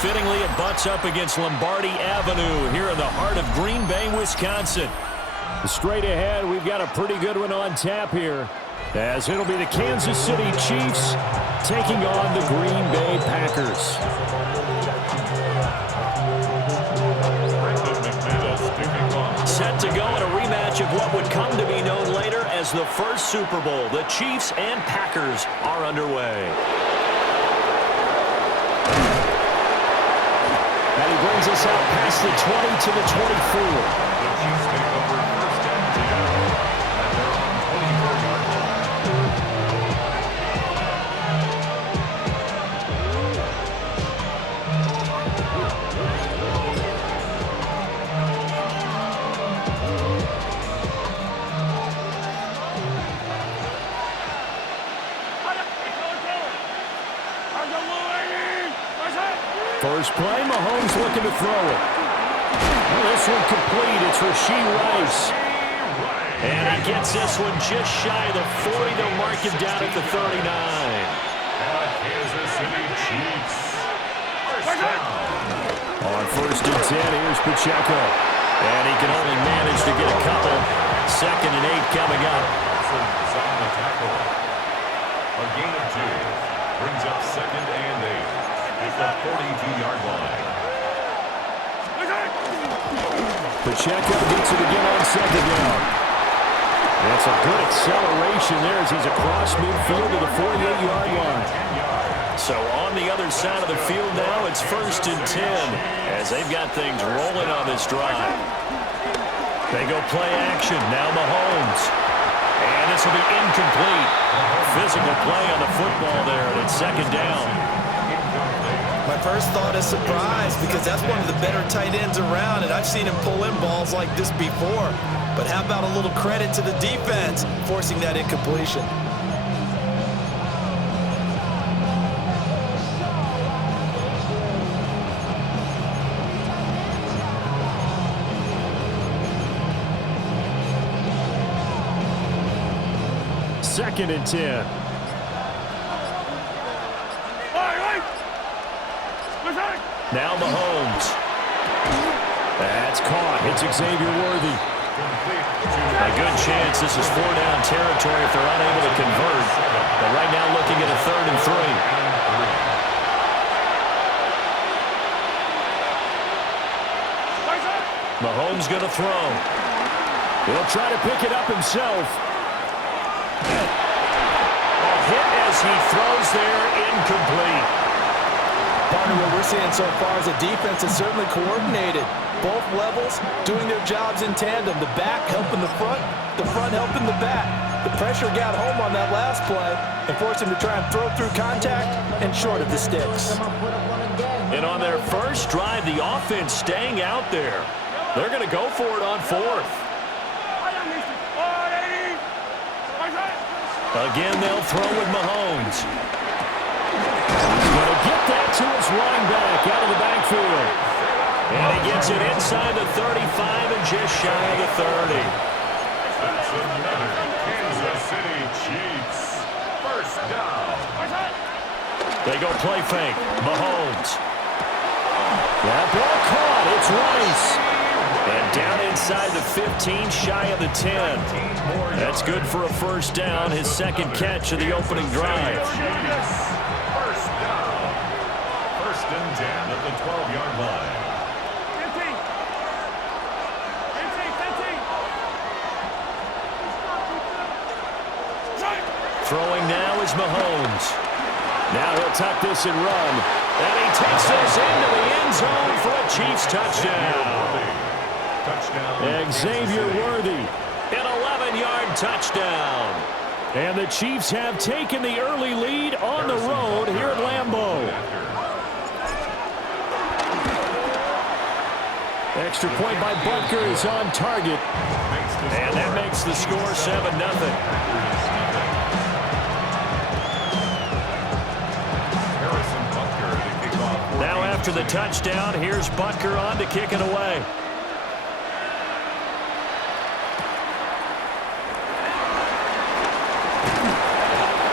fittingly, it butts up against Lombardi Avenue here in the heart of Green Bay, Wisconsin. Straight ahead, we've got a pretty good one on tap here, as it'll be the Kansas City Chiefs taking on the Green Bay Packers. Set to go in a rematch of what would come to be known later as the first Super Bowl. The Chiefs and Packers are underway. And he brings us out past the 20 to the 24. The Chiefs take over first and 10 at their own 24-yard line. First play, Mahomes looking to throw it. Well, this one complete. It's Rashee Rice. And he gets this one just shy of the 40. They'll mark him down at the 39. Kansas City Chiefs. First down. On first and 10, here's Pacheco. And he can only manage to get a couple. Second and 8 coming up. Parsons on the tackle. A gain of 2. Brings up second and 8. At the 42-yard line. Pacheco gets it again on second down. That's a good acceleration there as he's across midfield to the 48-yard line. So on the other side of the field now, it's first and 10 as they've got things rolling on this drive. They go play action. Now Mahomes. And this will be incomplete. Physical play on the football there, and it's second down. My first thought is surprise because that's one of the better tight ends around, and I've seen him pull in balls like this before. But how about a little credit to the defense forcing that incompletion? Second and 10. Now Mahomes. That's caught. It's Xavier Worthy. A good chance this is 4-down territory if they're unable to convert. But right now looking at a 3rd and 3. Mahomes going to throw. He'll try to pick it up himself. A hit as he throws there, incomplete. Partner, what we're seeing so far is the defense is certainly coordinated. Both levels doing their jobs in tandem. The back helping the front helping the back. The pressure got home on that last play and forced him to try and throw through contact and short of the sticks. And on their first drive, the offense staying out there. They're going to go for it on 4th. Again, they'll throw with Mahomes. He's going to get that to his running back out of the backfield. And he gets it inside the 35 and just shy of the 30. That's another Kansas City Chiefs. First down. They go play fake. Mahomes. That ball caught. It's Rice. And down inside the 15, shy of the 10. That's good for a first down, his second catch of the opening drive. First down. First and 10 at the 12-yard line. Throwing now is Mahomes. Now he'll tuck this and run. And he takes this into the end zone for a Chiefs touchdown. Xavier Worthy. An 11-yard touchdown. And the Chiefs have taken the early lead on the road here at Lambeau. Extra point by Butker is on target. And that makes the score 7-0. Now after the touchdown, here's Butker on to kick it away.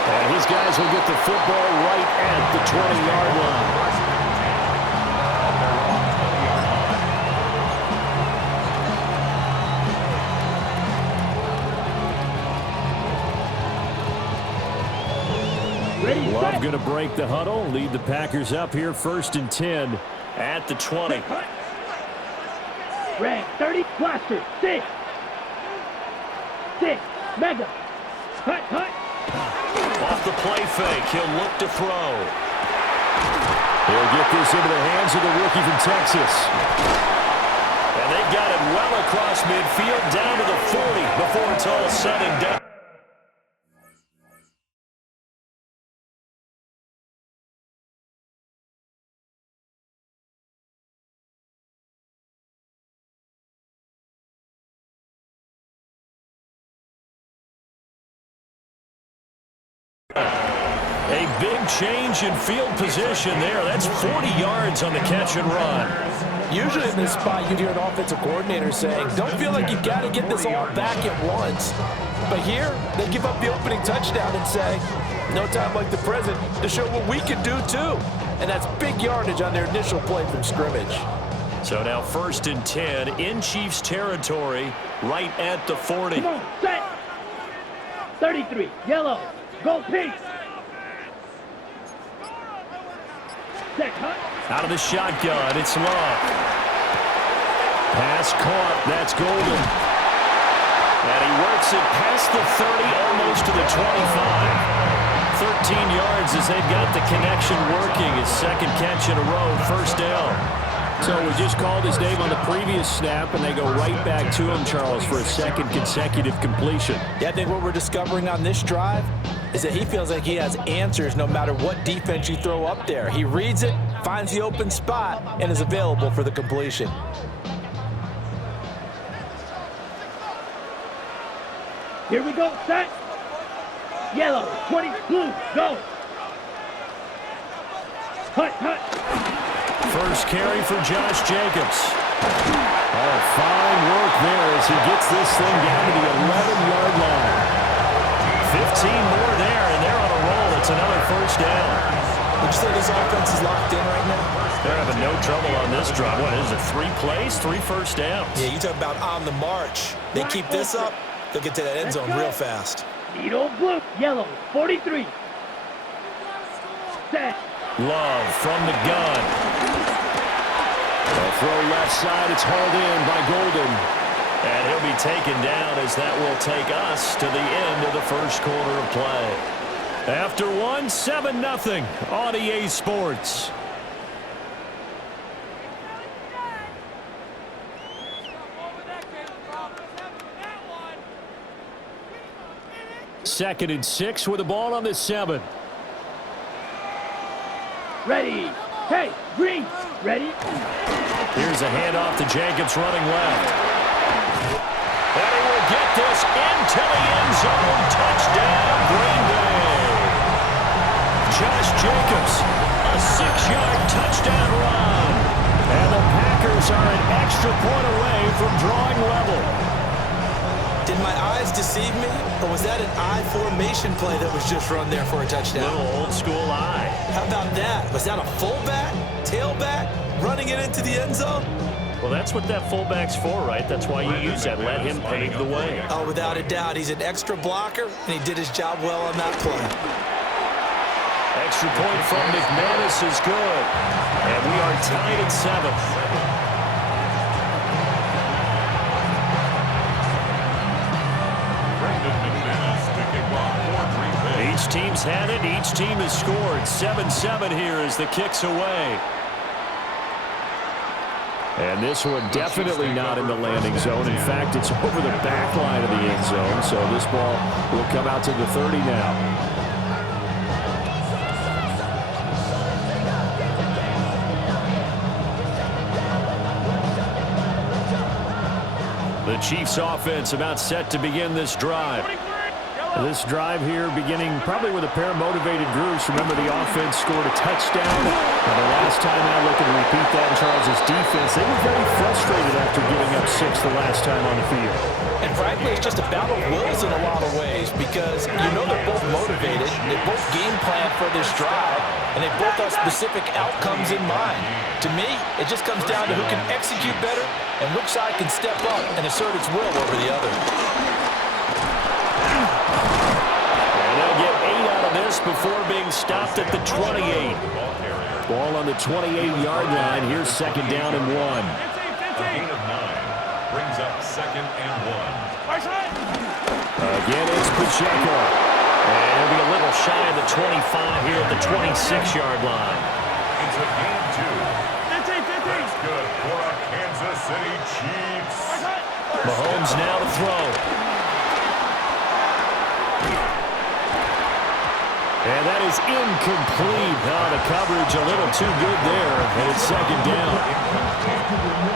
And his guys will get the football right at the 20-yard line. They're going to break the huddle, lead the Packers up here 1st and 10 at the 20. Red 30, blaster, 6. 6, mega. Hut, hut. Off the play fake, he'll look to throw. He'll get this into the hands of the rookie from Texas. And they've got it well across midfield, down to the 40 before it's all said and done. A big change in field position there. That's 40 yards on the catch and run. Usually in this spot, you'd hear an offensive coordinator saying, don't feel like you've got to get this all back at once. But here, they give up the opening touchdown and say, no time like the present to show what we can do too. And that's big yardage on their initial play from scrimmage. So now 1st and 10 in Chiefs territory, right at the 40. Come on, set. 33, yellow, go pink. Set, hut. Out of the shotgun, it's Love. Pass caught, that's Golden. And he works it past the 30, almost to the 25. 13 yards as they've got the connection working. His second catch in a row, 1st down. So we just called his name on the previous snap, and they go right back to him, Charles, for a second consecutive completion. Yeah, I think what we're discovering on this drive is that he feels like he has answers no matter what defense you throw up there. He reads it, finds the open spot, and is available for the completion. Here we go, set. Yellow, 20, blue, go. Hut, hut. First carry for Josh Jacobs. Oh, fine work there as he gets this thing down to the 11-yard line. 15 more there, and they're on a roll. It's another 1st down. Would you say this offense is locked in right now? They're having no trouble on this drive. What is it, 3 plays, 3 first downs? Yeah, you talk about on the march. They keep this up, they'll get to that end zone real fast. Needle blue, yellow, 43. Set. Love from the gun. A throw left side, it's hauled in by Golden. And he'll be taken down as that will take us to the end of the 1st quarter of play. After 1, 7-0 on EA Sports. Second and 6 with the ball on the 7. Ready. Hey, green. Ready. Here's a handoff to Jacobs running left. And he will get this into the end zone. Touchdown, Green Bay. Josh Jacobs, a 6-yard touchdown run. And the Packers are an extra point away from drawing level. Did my eyes deceive me, or was that an I formation play that was just run there for a touchdown? Little old school eye. How about that? Was that a fullback, tailback, running it into the end zone? Well, that's what that fullback's for, right? That's why you use that. Let him pave the way. Oh, without a doubt. He's an extra blocker, and he did his job well on that play. Extra point from McManus is good. And we are tied at 7. Each team's had it. Each team has scored. 7-7 here as the kick's away. And this one definitely not in the landing zone. In fact, it's over the back line of the end zone. So this ball will come out to the 30 now. The Chiefs offense about set to begin this drive. This drive here beginning probably with a pair of motivated groups. Remember, the offense scored a touchdown. And the last time out, looking to repeat that in Charles' defense, they were very frustrated after giving up 6 the last time on the field. And frankly, it's just a battle of wills in a lot of ways because you know they're both motivated, they both game plan for this drive, and they both have specific outcomes in mind. To me, it just comes down to who can execute better and which side can step up and assert its will over the other. And they'll get 8 out of this pass before being stopped at the 28. Ball on the 28-yard line. Here's second down and 1. A gain of 9 brings up second and 1. Again, it's Pacheco. And he'll be a little shy of the 25 here at the 26-yard line. It's a gain of 2. That's good for a Kansas City Chiefs. Mahomes now to throw. And that is incomplete. Oh, the coverage a little too good there. And it's second down.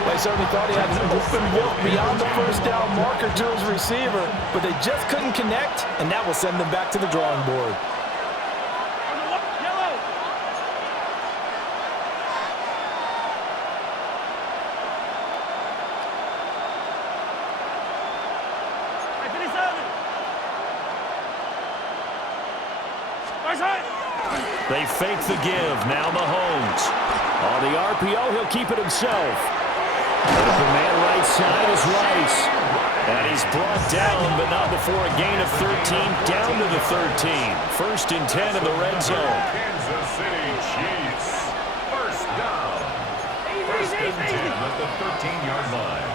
They certainly thought he had an open look beyond the first down marker to his receiver, but they just couldn't connect, and that will send them back to the drawing board. They fake the give. Now Mahomes. On the RPO, he'll keep it himself. Open man right side is Rice. And he's brought down, but not before a gain of 13, down to the 13. First and 10 in the red zone. Kansas City Chiefs. First down. First and 10 at the 13-yard line.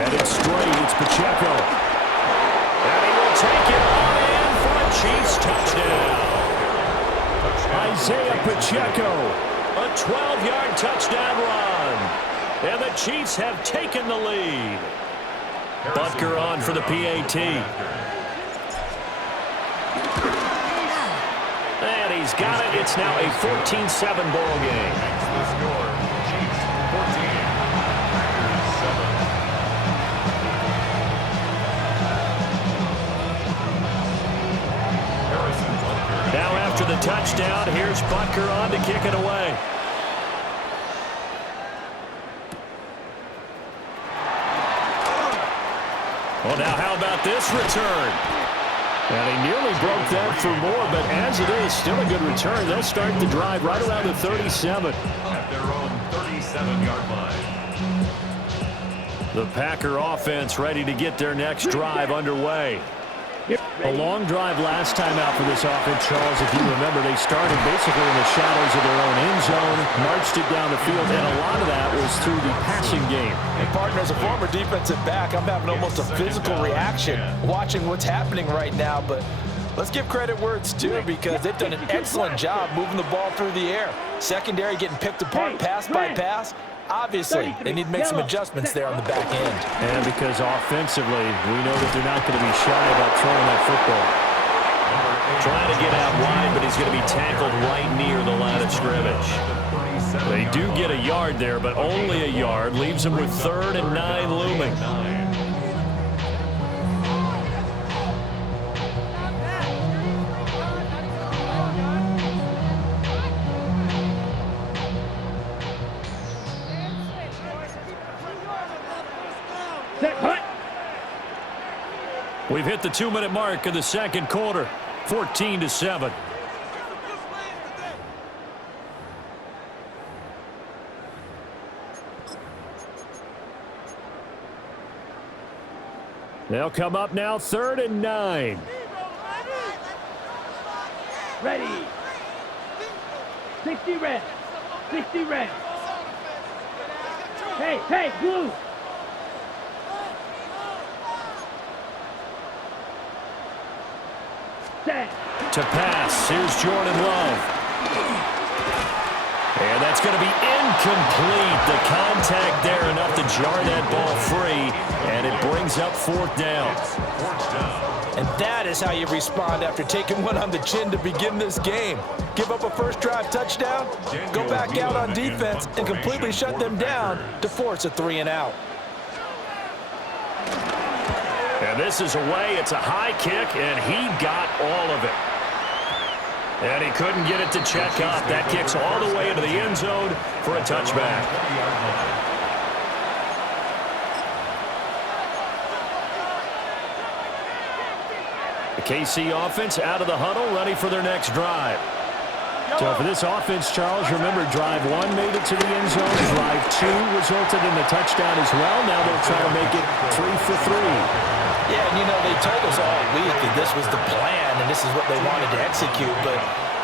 And it's straight. It's Pacheco. And he will take it on in for a Chiefs touchdown. Isaiah Pacheco. A 12-yard touchdown run. And the Chiefs have taken the lead. Butker on for the PAT. And he's got it. It's now a 14-7 ball game. The score, Chiefs 14, Packers 7. Now after the touchdown, here's Butker on to kick it away. Well, now how about this return? And he nearly broke that for more, but as it is, still a good return. They'll start the drive right around the 37. At their own 37-yard line. The Packer offense ready to get their next drive underway. A long drive last time out for this offense, Charles. If you remember, they started basically in the shadows of their own end zone, marched it down the field, and a lot of that was through the passing game. And partner, as a former defensive back, I'm having almost a physical reaction watching what's happening right now. But let's give credit where it's due, because they've done an excellent job moving the ball through the air. Secondary getting picked apart pass by pass. Obviously, they need to make some adjustments there on the back end. And because offensively, we know that they're not going to be shy about throwing that football. Trying to get out wide, but he's going to be tackled right near the line of scrimmage. They do get a yard there, but only a yard. Leaves them with 3rd and 9 looming. We've hit the 2-minute mark of the second quarter, 14-7. They'll come up now, 3rd and 9. Ready. 60 red. 60 red. Hey, blue. Set. To pass, here's Jordan Love. And that's going to be incomplete. The contact there enough to jar that ball free, and it brings up 4th down. And that is how you respond after taking one on the chin to begin this game. Give up a first drive touchdown, go back out on defense, and completely shut them down to force a 3-and-out. And this is away. It's a high kick, and he got all of it. And he couldn't get it to check up. That kicks all the way into the end zone for a touchback. The KC offense out of the huddle, ready for their next drive. So for this offense, Charles, remember, drive 1 made it to the end zone. Drive 2 resulted in the touchdown as well. Now they'll try to make it 3 for 3. Yeah, and they told us all week that this was the plan and this is what they wanted to execute, but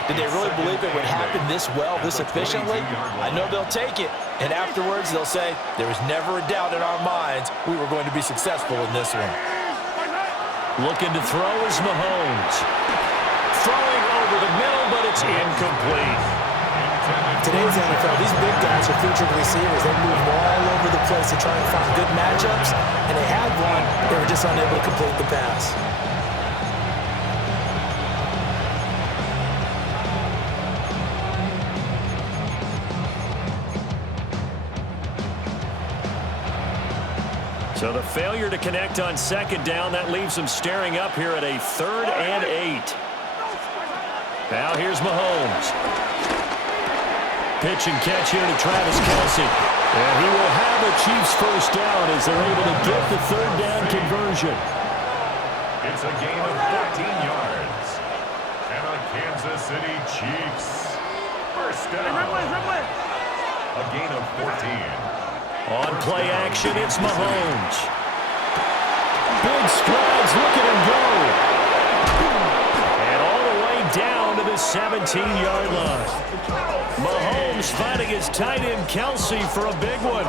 did they really believe it would happen this well, this efficiently? I know they'll take it, and afterwards they'll say, there was never a doubt in our minds we were going to be successful in this one. Looking to throw is Mahomes. Throwing over the middle, but it's incomplete. Today's NFL, these big guys are featured receivers. They move all over the place to try and find good matchups, and they had one. They were just unable to complete the pass. So the failure to connect on second down, that leaves them staring up here at a 3rd and 8. Now here's Mahomes. Pitch and catch here to Travis Kelce. And he will have a Chiefs first down as they're able to get the 3rd down conversion. It's a gain of 14 yards. And a Kansas City Chiefs first down. A gain of 14. On play action, it's Mahomes. Big strides, look at him go. And all the way down to the 17-yard line. Mahomes finding his tight end Kelce for a big one.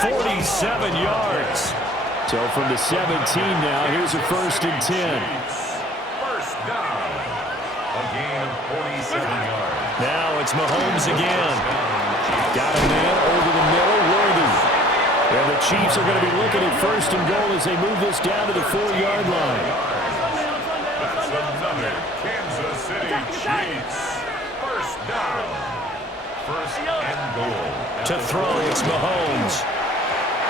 47 yards. So from the 17 now, here's a 1st and 10. First down. A gain of 47 yards. Now it's Mahomes again. Got a man over the middle, Worthy. And the Chiefs are going to be looking at 1st and goal as they move this down to the 4-yard line. That's another Kansas City Chiefs first down. 1st and goal. To throw, it's Mahomes.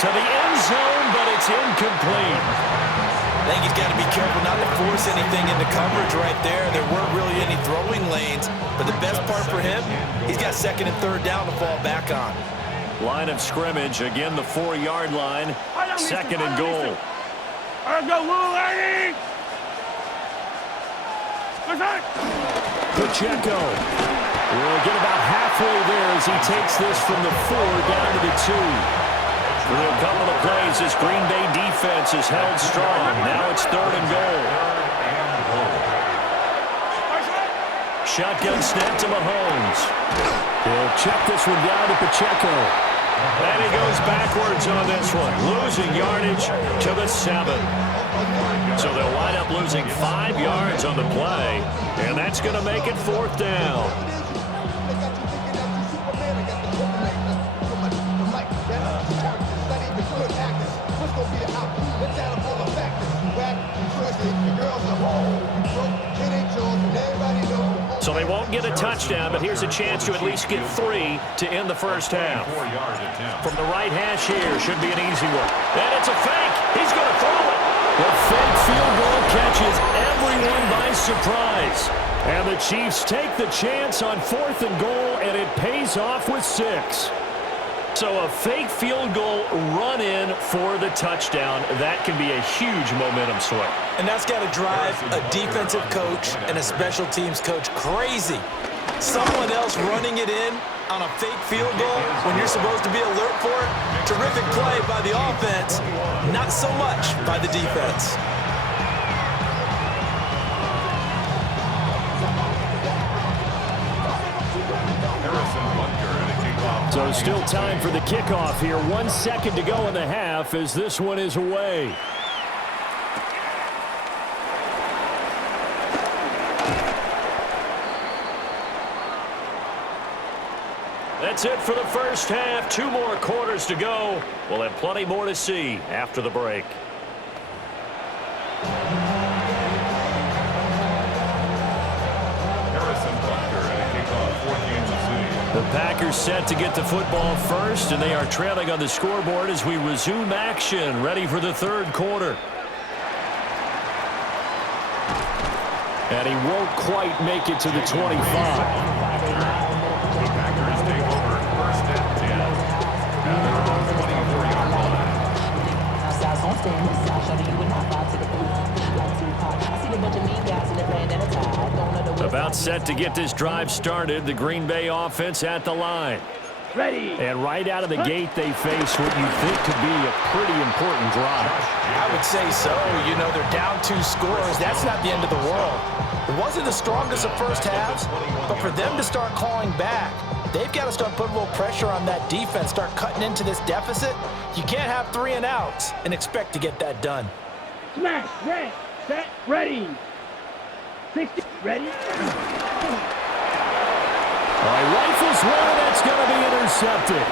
To the end zone, but it's incomplete. I think he's got to be careful not to force anything into coverage right there. There weren't really any throwing lanes, but the best part for him, he's got 2nd and 3rd down to fall back on. Line of scrimmage, again the 4-yard line, 2nd and goal. Pacheco will get about halfway there as he takes this from the 4 down to the 2. Through a couple of plays, this Green Bay defense is held strong. Now it's 3rd and goal. Shotgun snap to Mahomes. He'll check this one down to Pacheco. And he goes backwards on this one, losing yardage to the 7. So they'll wind up losing 5 yards on the play, and that's going to make it 4th down. So they won't get a touchdown, but here's a chance to at least get 3 to end the first half. From the right hash here, should be an easy one. And it's a fake. He's going to throw it. The fake field goal catches everyone by surprise. And the Chiefs take the chance on 4th and goal, and it pays off with 6. So a fake field goal run in for the touchdown. That can be a huge momentum swing. And that's got to drive a defensive coach and a special teams coach crazy. Someone else running it in on a fake field goal when you're supposed to be alert for it. Terrific play by the offense, not so much by the defense. So still time for the kickoff here. 1 second to go in the half as this one is away. That's it for the first half. 2 more quarters to go. We'll have plenty more to see after the break. The Packers set to get the football first, and they are trailing on the scoreboard as we resume action, ready for the 3rd quarter. And he won't quite make it to the 25. The Packers take over 1st and 10. Now they're on the 24-yard line. About set to get this drive started. The Green Bay offense at the line. ready. And right out of the gate, they face what you think could be a pretty important drive. I would say so. You know, they're down 2 scores. That's not the end of the world. It wasn't the strongest of first halves, but for them to start calling back, they've got to start putting a little pressure on that defense, start cutting into this deficit. You can't have 3 and outs and expect to get that done. Smash, red, set, ready. 60, ready. All right, rifles one, that's going to be intercepted.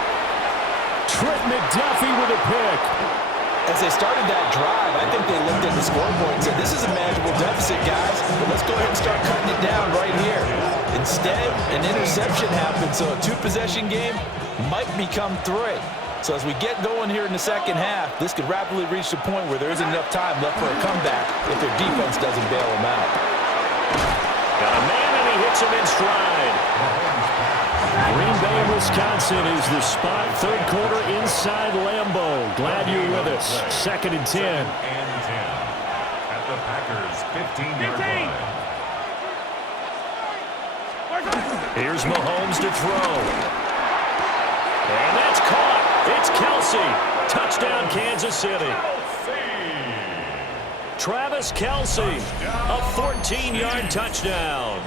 Trent McDuffie with a pick. As they started that drive, I think they looked at the scoreboard and said, this is a manageable deficit, guys, but let's go ahead and start cutting it down right here. Instead, an interception happened, so a 2-possession game might become 3. So as we get going here in the second half, this could rapidly reach the point where there isn't enough time left for a comeback if their defense doesn't bail them out. Got a man, and he hits him in stride. Green Bay, Wisconsin is the spot. Third quarter inside Lambeau. Glad you're with us. 2nd and 10. And 10 at the Packers' 15-yard line. Here's Mahomes to throw. And that's caught. It's Kelsey. Touchdown, Kansas City. Travis Kelsey, a 14-yard touchdown.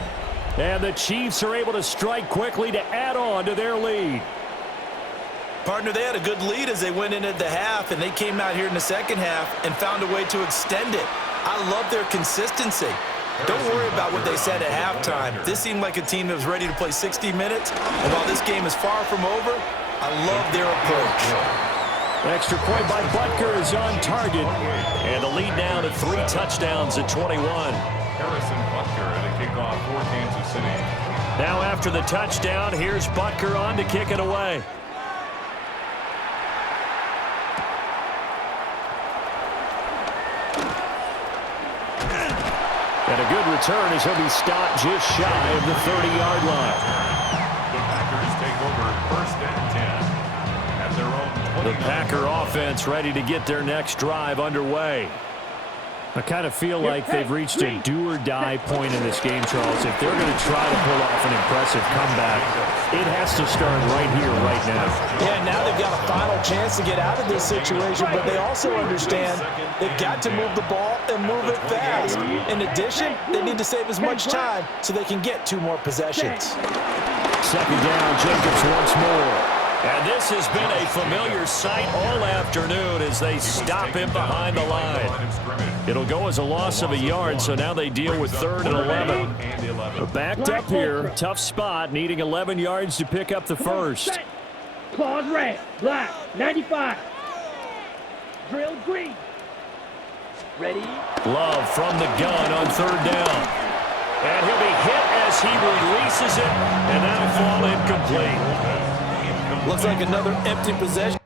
And the Chiefs are able to strike quickly to add on to their lead. Partner, they had a good lead as they went into the half, and they came out here in the second half and found a way to extend it. I love their consistency. Don't worry about what they said at halftime. This seemed like a team that was ready to play 60 minutes, and while this game is far from over, I love their approach. Extra point by Butker is on target. And the lead now to 3 touchdowns at 21. Harrison Butker at a kickoff for Kansas City. Now after the touchdown, here's Butker on to kick it away. And a good return as he'll be stopped just shy of the 30-yard line. The Packers take over 1st and 10 at their own 20. The Packer offense ready to get their next drive underway. I kind of feel like they've reached a do-or-die point in this game, Charles. If they're going to try to pull off an impressive comeback, it has to start right here, right now. Yeah, now they've got a final chance to get out of this situation, but they also understand they've got to move the ball and move it fast. In addition, they need to save as much time so they can get 2 more possessions. 2nd down, Jacobs once more. And this has been a familiar sight all afternoon as they stop him behind the line. It'll go as a loss of a yard, so now they deal with 3rd and 11. They're backed up here. Tough spot, needing 11 yards to pick up the first. Claws red, black, 95. Drill green. Ready. Love from the gun on 3rd down. And he'll be hit as he releases it, and that'll fall incomplete. Looks like another empty possession.